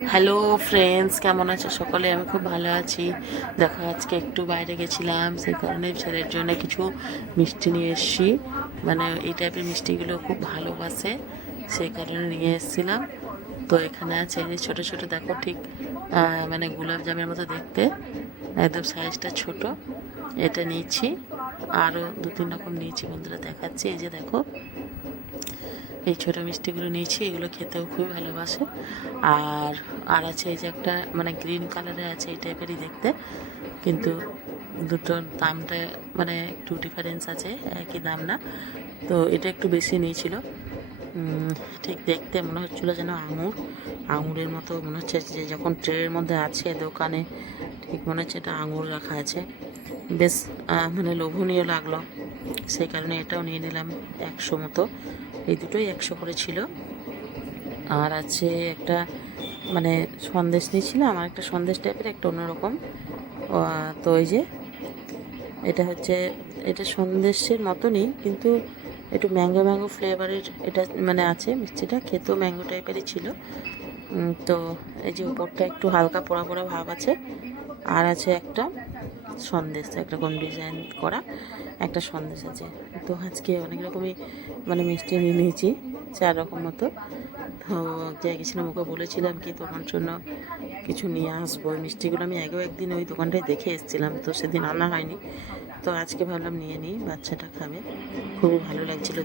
Hello friends, কেমন আছো সকলে? আমি খুব ভালো আছি। দেখো, আজকে একটু বাইরে গেছিলাম, সেই কারণে ছেলের জন্য কিছু মিষ্টি নিয়ে এসেছি। মানে এই টাইপের মিষ্টিগুলো খুব ভালোবাসে, সেই কারণে নিয়ে এসেছিলাম। তো এখানে আছে এই যে ছোটো ছোটো, দেখো ঠিক মানে গোলাপ জামের মতো দেখতে, একদম সাইজটা ছোট। এটা নিয়েছি, আরও দু তিন রকম নিয়েছি, বন্ধুরা দেখাচ্ছি। এই যে দেখো, এই ছোটো মিষ্টিগুলো নিয়েছি, এগুলো খেতেও খুবই ভালোবাসে। আর আর আছে এই যে একটা মানে গ্রিন কালারের আছে, এই টাইপেরই দেখতে, কিন্তু দুটোর দামটা মানে একটু ডিফারেন্স আছে, একই দাম না। তো এটা একটু বেশি নিয়েছিল। ঠিক দেখতে মনে হচ্ছিলো যেন আঙুরের মতো মনে হচ্ছে, যে যখন ট্রের মধ্যে আছে দোকানে, ঠিক মনে হচ্ছে এটা আঙুর রাখা আছে। বেশ মানে লোভনীয় লাগলো, সেই কারণে এটাও নিয়ে নিলাম 100 মতো। এই দুটোই 100 করে ছিল। আর আছে একটা মানে সন্দেশ নিয়েছিলাম, আর একটা সন্দেশ টাইপের, একটা অন্যরকম। তো এই যে এটা হচ্ছে, এটা সন্দেশের মতনই, কিন্তু একটু ম্যাঙ্গো ম্যাঙ্গো ফ্লেভারের এটা মানে আছে মিষ্টিটা, খেতেও ম্যাঙ্গো টাইপেরই ছিল। তো এই যে উপরটা একটু হালকা পোড়া পোড়া ভাব আছে। আর আছে একটা সন্দেশ, একরকম ডিজাইন করা একটা সন্দেশ আছে। তো আজকে অনেক রকমই মানে মিষ্টি নিয়ে নিয়েছি, 4 রকম মতো। তো যে গেছিলাম, ওকে বলেছিলাম কি তোমার জন্য কিছু নিয়ে আসবো। ওই মিষ্টিগুলো আমি আগেও একদিন ওই দোকানটায় দেখে এসেছিলাম, তো সেদিন আনা হয়নি। তো আজকে ভাবলাম নিয়ে নিই, বাচ্চাটা খাবে, খুবই ভালো লাগছিলো।